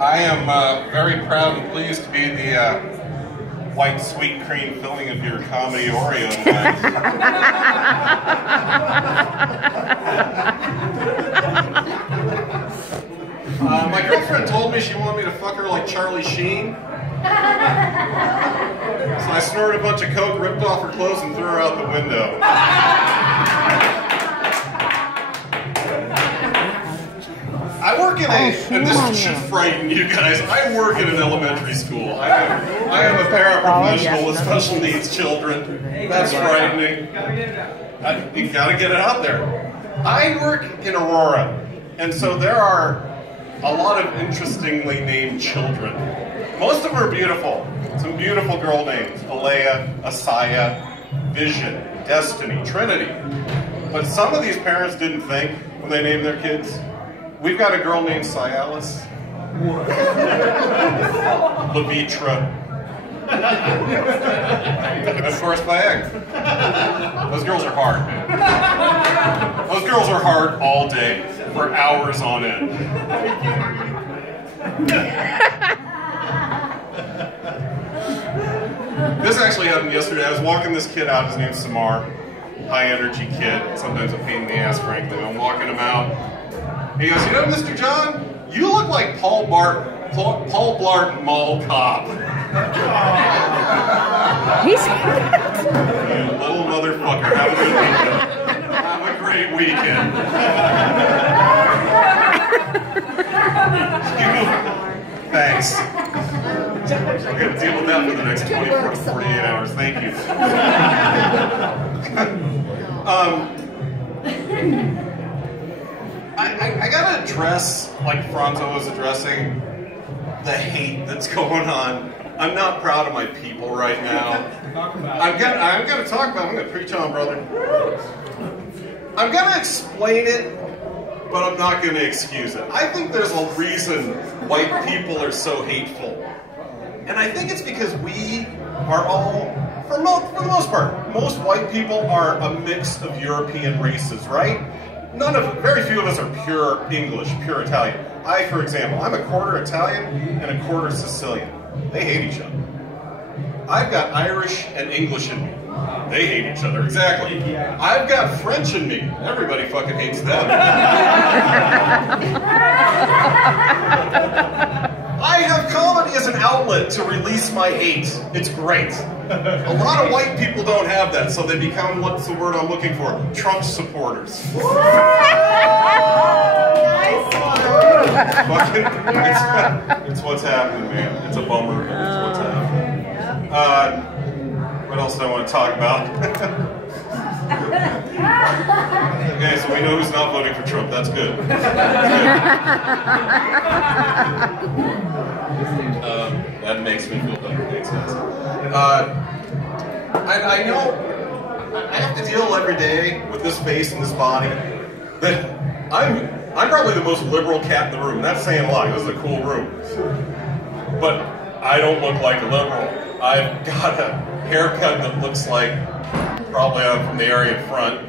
I am very proud and pleased to be the white sweet cream filling of your comedy Oreo tonight. My girlfriend told me she wanted me to fuck her like Charlie Sheen. So I snorted a bunch of coke, ripped off her clothes, and threw her out the window. I work in and this should frighten you guys, I work in an elementary school. I am a paraprofessional with special needs children. That's frightening. You gotta get it out there. I work in Aurora, and so there are a lot of interestingly named children. Most of them are beautiful. Some beautiful girl names. Alea, Asaya, Vision, Destiny, Trinity. But some of these parents didn't think when they named their kids. We've got a girl named Cialis. Levitra. And of course, Viagra. Those girls are hard, man. Those girls are hard all day, for hours on end. This actually happened yesterday. I was walking this kid out. His name's Samar. High energy kid. Sometimes a pain in the ass, frankly. I'm walking him out. He goes, you know, Mr. John, you look like Paul Blart Mall Cop. He's You little motherfucker. Have a good weekend. Have a great weekend. Thanks. I'm going to deal with that for the next 24 to 48 hours. Thank you. I gotta address, like Franzo was addressing, the hate that's going on. I'm not proud of my people right now. I'm gonna talk about it. I'm gonna preach on, brother. I'm gonna explain it, but I'm not gonna excuse it. I think there's a reason white people are so hateful. And I think it's because we are all, for the most part, most white people are a mix of European races, right? Very few of us are pure English, pure Italian. For example, I'm a quarter Italian and a quarter Sicilian. They hate each other. I've got Irish and English in me. They hate each other, exactly. I've got French in me. Everybody fucking hates them. I have comedy as an outlet to release my hate. It's great. A lot of white people don't have that, so they become, what's the word I'm looking for? Trump supporters. It's what's happening, man. It's a bummer. It's what's happening. What else do I want to talk about? Okay, so we know who's not voting for Trump. That's good. That makes me feel better. Thanks, guys. I know I have to deal every day with this face and this body. That I'm probably the most liberal cat in the room. That's saying a lot. This is a cool room. But I don't look like a liberal. I've got a haircut that looks like probably I'm from the area front.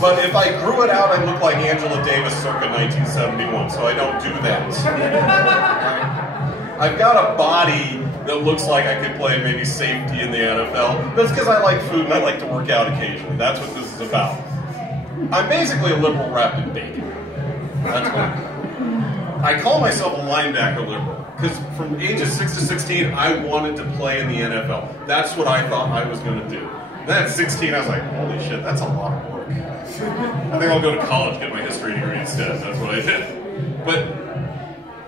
But if I grew it out, I'd look like Angela Davis circa 1971, so I don't do that. I've got a body that looks like I could play maybe safety in the NFL, but it's because I like food and I like to work out occasionally. That's what this is about. I'm basically a liberal wrapped in bacon. That's what I call myself a linebacker liberal, because from ages 6 to 16, I wanted to play in the NFL. That's what I thought I was going to do. Then at 16, I was like, holy shit, that's a lot of work. I think I'll go to college and get my history degree instead. That's what I did. But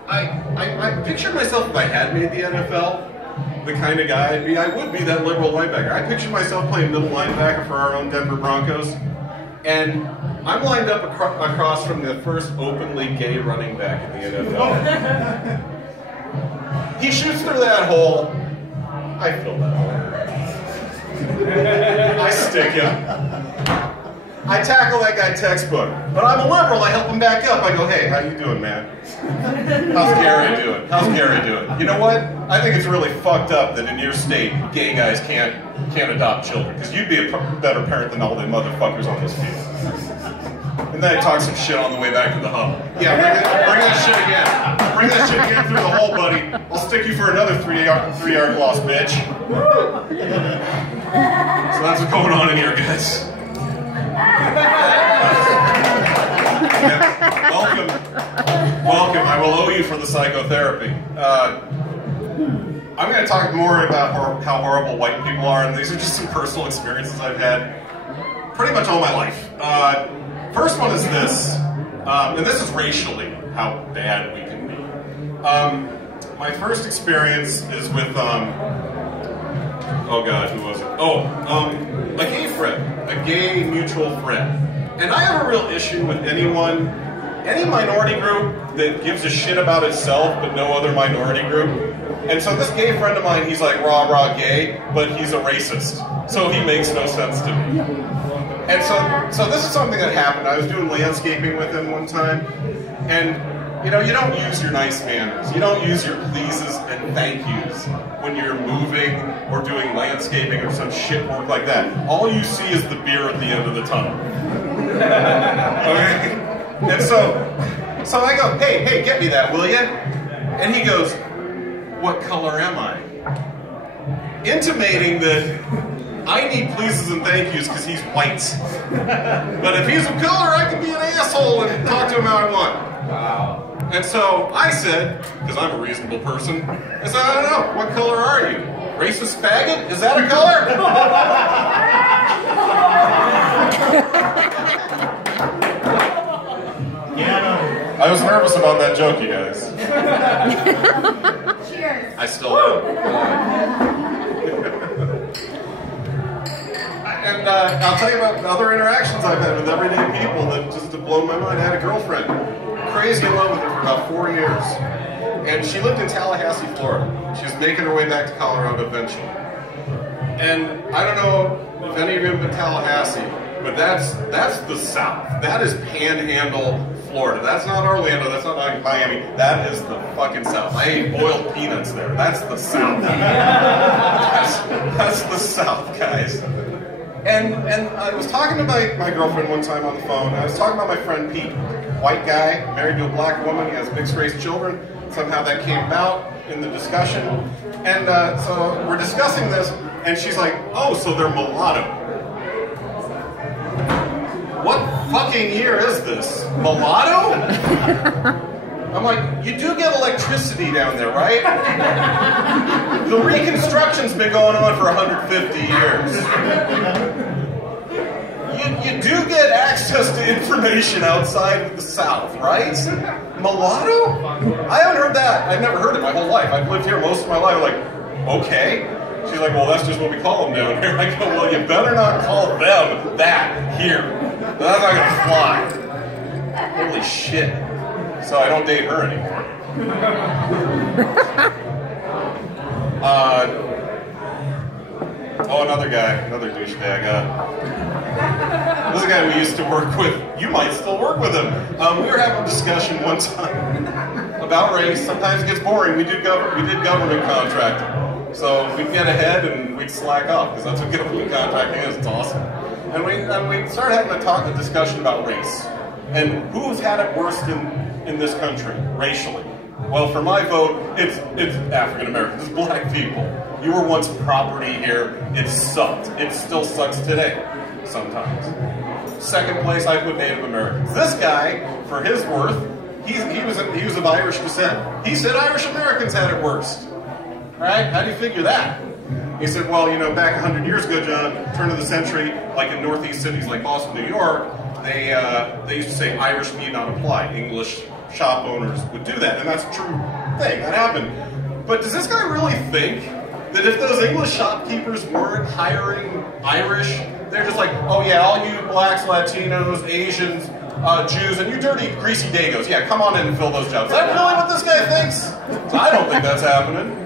I pictured myself, if I had made the NFL, the kind of guy I'd be, I would be that liberal linebacker. I pictured myself playing middle linebacker for our own Denver Broncos. And I'm lined up across from the first openly gay running back in the NFL. He shoots through that hole. I fill that hole. I stick him. I tackle that guy textbook. But I'm a liberal, I help him back up. I go, hey, how you doing, man? How's Gary doing? How's Gary doing? You know what? I think it's really fucked up that in your state, gay guys can't adopt children. Because you'd be a better parent than all the motherfuckers on this field. And then I talk some shit on the way back to the hub. Yeah, bring that shit again. Bring that that shit get through the hole, buddy, I'll stick you for another three-yard loss, bitch. So that's what's going on in here, guys. Welcome. Welcome. I will owe you for the psychotherapy. I'm going to talk more about how horrible white people are, and these are just some personal experiences I've had pretty much all my life. First one is this, and this is racially how bad we can be. My first experience is with, oh God, who was it? Oh, a gay friend, a gay mutual friend. And I have a real issue with any minority group that gives a shit about itself but no other minority group. And so this gay friend of mine, he's like rah rah gay, but he's a racist. So he makes no sense to me. And so this is something that happened. I was doing landscaping with him one time, and you know, you don't use your nice manners. You don't use your pleases and thank yous when you're moving or doing landscaping or some shit work like that. All you see is the beer at the end of the tunnel. Okay? And so I go, hey, get me that, will you? And he goes, what color am I? Intimating that I need pleases and thank yous because he's white. But if he's a color, I can be an asshole and talk to him how I want. Wow. And so I said, because I'm a reasonable person, I said, I don't know, what color are you? Racist faggot? Is that a color? I was nervous about that joke, you guys. Cheers. I still am. And I'll tell you about other interactions I've had with everyday people that just have blown my mind. I had a girlfriend, crazy in love with her for about 4 years. And she lived in Tallahassee, Florida. She was making her way back to Colorado eventually. And I don't know if any of you have been to Tallahassee, but that's the South. That is Panhandle, Florida. That's not Orlando, that's not Miami. That is the fucking South. I ate boiled peanuts there. That's the South. That's the South, guys. And I was talking to my girlfriend one time on the phone. I was talking about my friend Pete, white guy, married to a black woman. He has mixed race children. Somehow that came about in the discussion. And so we're discussing this, and she's like, oh, so they're mulatto. What fucking year is this? Mulatto? I'm like, you do get electricity down there, right? The Reconstruction's been going on for 150 years. You do get access to information outside of the South, right? Mulatto? I haven't heard that. I've never heard it my whole life. I've lived here most of my life. I'm like, okay. She's like, well, that's just what we call them down here. I go, well, you better not call them that here. That's not going to fly. Holy shit. So I don't date her anymore. Oh, another guy, another douchebag. This is a guy we used to work with. You might still work with him. We were having a discussion one time about race. Sometimes it gets boring. We did government contracting. So we'd get ahead and we'd slack off, because that's what government contracting is. It's awesome. And we started having a discussion about race. And who's had it worse in this country, racially? Well, for my vote, it's African Americans, it's black people. You were once property here, it sucked. It still sucks today, sometimes. Second place, I put Native Americans. This guy, for his worth, he was of Irish descent. He said Irish Americans had it worst. Right? How do you figure that? He said, well, you know, back 100 years ago, John, turn of the century, like in northeast cities like Boston, New York, they used to say Irish may not apply. English shop owners would do that, and that's a true thing. That happened. But does this guy really think that if those English shopkeepers weren't hiring Irish, they're just like, oh yeah, all you blacks, Latinos, Asians, Jews, and you dirty, greasy Dagos, yeah, come on in and fill those jobs. Is that really what this guy thinks? So I don't think that's happening.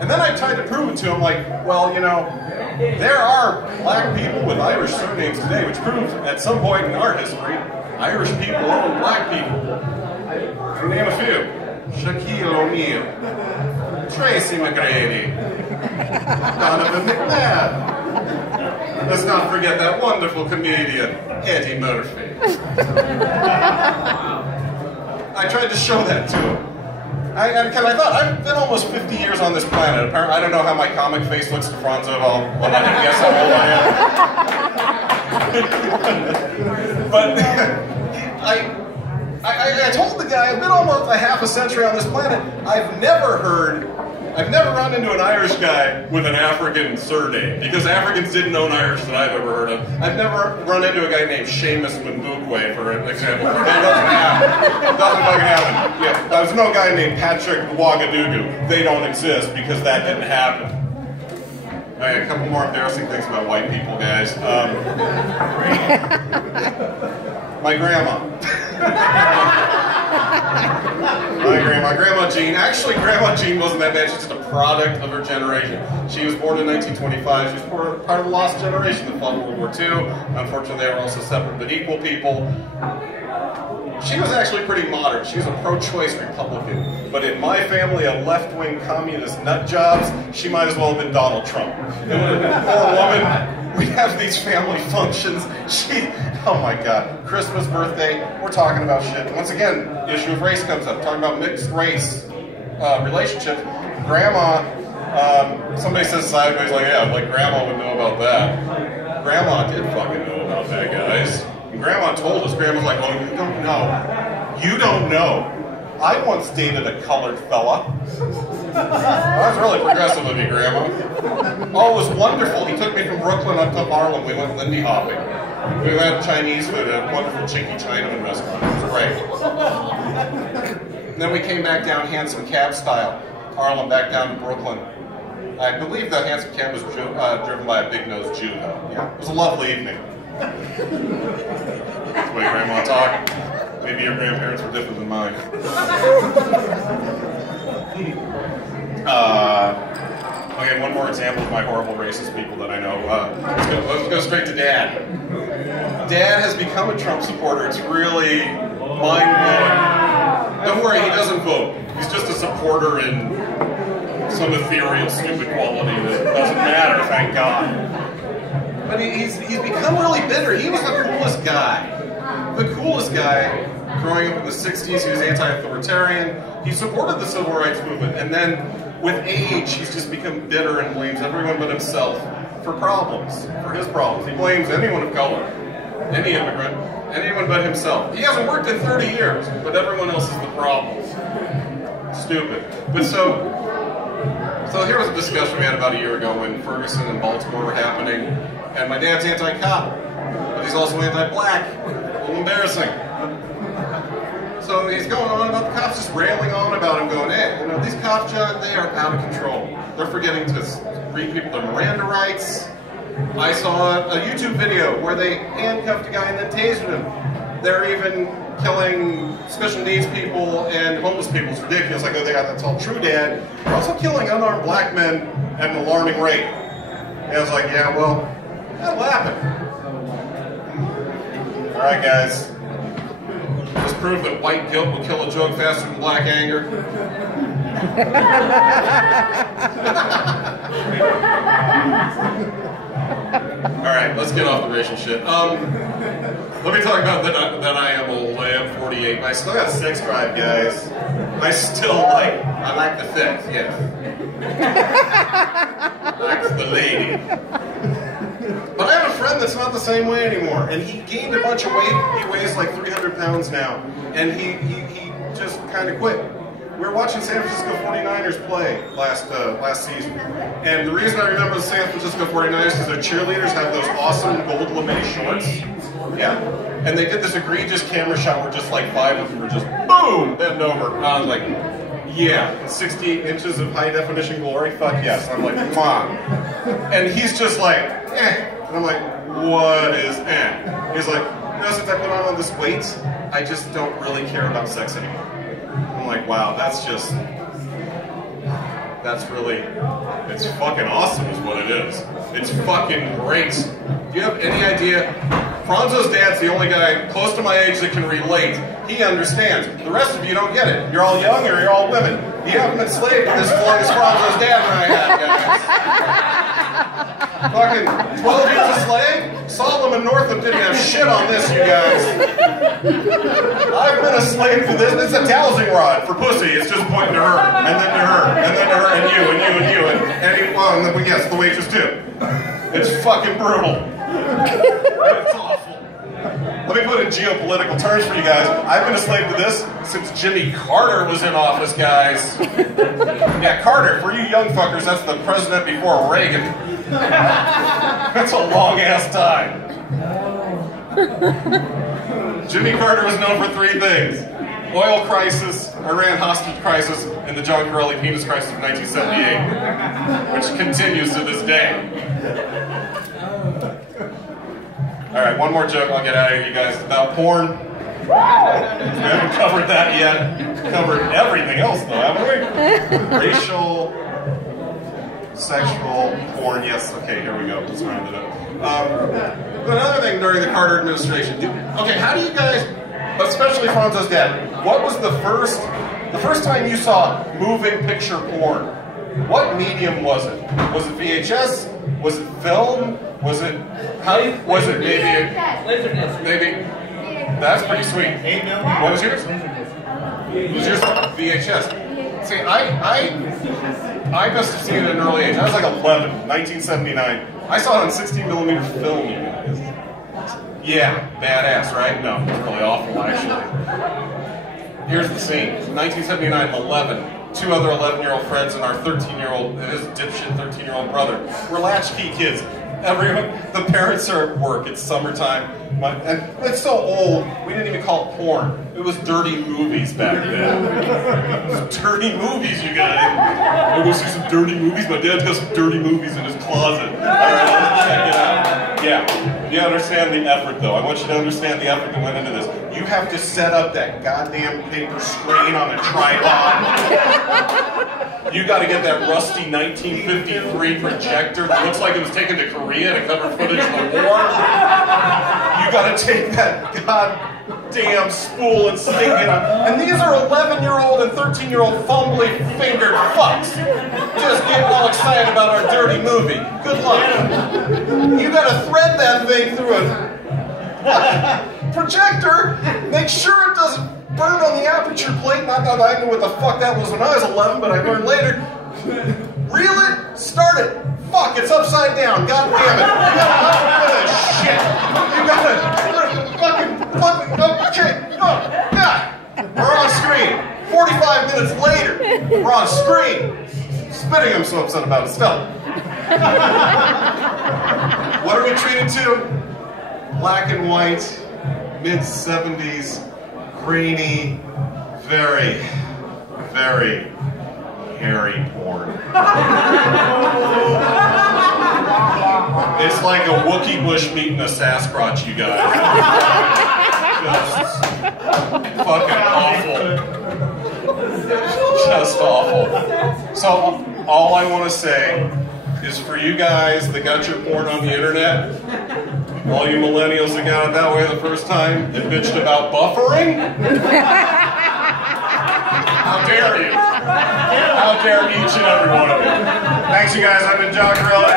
And then I tried to prove it to him, like, well, you know, there are black people with Irish surnames today, which proves at some point in our history, Irish people own black people. To name a few: Shaquille O'Neal, Tracy McGrady, Donovan McNabb. Let's not forget that wonderful comedian, Eddie Murphy. I tried to show that to him. Because I thought, I've been almost 50 years on this planet. Apparently, I don't know how my comic face looks to Franzo. I'll let him guess how old I am. But I told the guy, I've been almost a half a century on this planet. I've never run into an Irish guy with an African surname, because Africans didn't own Irish that I've ever heard of. I've never run into a guy named Seamus Mbukwe, for an example. That doesn't happen. Doesn't fucking happen. Yeah, there's no guy named Patrick Ouagadougou. They don't exist because that didn't happen. All right, a couple more embarrassing things about white people, guys. My grandma. My grandma Jean. Actually, Grandma Jean wasn't that bad. She's just a product of her generation. She was born in 1925. She was part of the lost generation that fought World War II. Unfortunately, they were also separate but equal people. She was actually pretty moderate. She was a pro-choice Republican. But in my family, a left-wing communist nut jobs, she might as well have been Donald Trump. Poor woman. We have these family functions. Oh my God. Christmas, birthday, we're talking about shit. Once again, the issue of race comes up. Talking about mixed race relationships. Grandma, somebody says sideways, like, yeah, like Grandma would know about that. Grandma did fucking know about that, guys. And Grandma told us. Grandma's like, oh, you don't know. You don't know. I once dated a colored fella. That was really progressive of you, Grandma. Oh, it was wonderful. He took me from Brooklyn up to Harlem. We went Lindy hopping. We had Chinese food at a wonderful Chinky Chinaman restaurant. It was great. And then we came back down Hansom Cab style. Harlem, back down to Brooklyn. I believe the Hansom Cab was driven by a big-nosed Jew, though. Yeah, it was a lovely evening. That's the way Grandma talked. Maybe your grandparents were different than mine. Okay, one more example of my horrible racist people that I know. Let's go straight to Dad. Dad has become a Trump supporter. It's really mind-blowing. Don't worry, he doesn't vote. He's just a supporter in some ethereal, stupid quality that doesn't matter, thank God. But he's become really bitter. He was the coolest guy. The coolest guy growing up in the 60s. He was anti-authoritarian. He supported the civil rights movement. And then with age, he's just become bitter and blames everyone but himself for problems, for his problems. He blames anyone of color, any immigrant, anyone but himself. He hasn't worked in 30 years, but everyone else is the problem. Stupid. But so here was a discussion we had about a year ago when Ferguson and Baltimore were happening, and my dad's anti-cop, but he's also anti-black. A little embarrassing. So he's going on about the cops, just railing on about him, going, hey, you know, these cops, John, they are out of control. They're forgetting to read people their Miranda rights. I saw a YouTube video where they handcuffed a guy and then tasered him. They're even killing special needs people and homeless people. It's ridiculous. I go, that's all true, Dad. They're also killing unarmed black men at an alarming rate. And I was like, yeah, well, that'll happen. All right, guys. Just prove that white guilt will kill a joke faster than black anger. Alright, let's get off the racial shit. Let me talk about that I am old. I am 48, but I still got a sex drive, guys. I like the sex, yes. I like the lady. But I have a friend that's not the same way anymore, and he gained a bunch of weight. He weighs like 300 pounds now, and he just kind of quit. We were watching San Francisco 49ers play last season, and the reason I remember the San Francisco 49ers is their cheerleaders have those awesome gold lame shorts. Yeah, and they did this egregious camera shot where just like 5 of them were just boom, bent over. And I was like, yeah, 68 inches of high definition glory, fuck yes. I'm like, come on. And he's just like, eh. And I'm like, what is eh? He's like, you know, since I put on this weight, I just don't really care about sex anymore. I'm like, wow, it's fucking awesome is what it is. It's fucking great. Do you have any idea? Franzo's dad's the only guy close to my age that can relate. He understands. The rest of you don't get it. You're all young or you're all women. You haven't been enslaved to this as long as Franzo's dad and I have, guys. Fucking 12 Years a Slave? Solomon and Northup didn't have shit on this, you guys. I've been a slave to this. It's a dowsing rod for pussy. It's just pointing to her, and then to her, and then to her, and you, and you, and you, and then, yes, the waitress too. It's fucking brutal. It's awful. Let me put it in geopolitical terms for you guys. I've been a slave to this since Jimmy Carter was in office, guys. Yeah, Carter, for you young fuckers, that's the president before Reagan. That's a long-ass time. Jimmy Carter was known for 3 things. Oil crisis, Iran hostage crisis, and the Jon Carelli penis crisis of 1978, which continues to this day. All right, one more joke, I'll get out of here, you guys. About porn. We haven't covered that yet. Covered everything else, though, haven't we? Racial, sexual, porn. Yes. Okay, here we go. Let's round it up. Another thing during the Carter administration. Okay, how do you guys, especially Franzo's dad, what was the first time you saw moving picture porn? What medium was it? Was it VHS? Was it film? Was it? Was it maybe? Maybe. That's pretty sweet. What was yours? Was yours VHS? See, I must have seen it at an early age. I was like 11, 1979. I saw it on 16mm film, you guys. Yeah, badass, right? No, it's really awful, actually. Here's the scene. 1979, 11. 2 other 11-year-old friends and our 13-year-old, his dipshit 13-year-old brother. We're latchkey kids. The parents are at work. It's summertime. And it's so old, we didn't even call it porn. It was dirty movies back then. It was dirty movies, you guys. I go see some dirty movies. My dad's got some dirty movies in his closet. All right, let's check it out. Yeah, you understand the effort, though. I want you to understand the effort that went into this. You have to set up that goddamn paper screen on a tripod. You got to get that rusty 1953 projector that looks like it was taken to Korea to cover footage of the war. You got to take that goddamn spool and stick it on. And these are 11-year-old and 13-year-old fumbly-fingered fucks just getting all excited about our dirty movie. Good luck. You got to thread that thing through a projector. Make sure it doesn't burn on the aperture plate. Not that I knew what the fuck that was when I was 11, but I learned later. Reel it, start it. Fuck, it's upside down. God damn it. You gotta shit. You gotta fucking okay. Oh, God. We're on screen. 45 minutes later, we're on screen. Spitting, I'm so upset about it still. What are we treated to? Black and white, mid-70s, grainy, very, very hairy porn. It's like a Wookiee bush meeting a Sasquatch, you guys. Just fucking awful. Just awful. So, all I want to say is for you guys that got your porn on the internet, all you millennials that got it that way the first time and bitched about buffering, how dare you? How dare each and every one of you? Thanks, you guys. I've been Jon Carelli.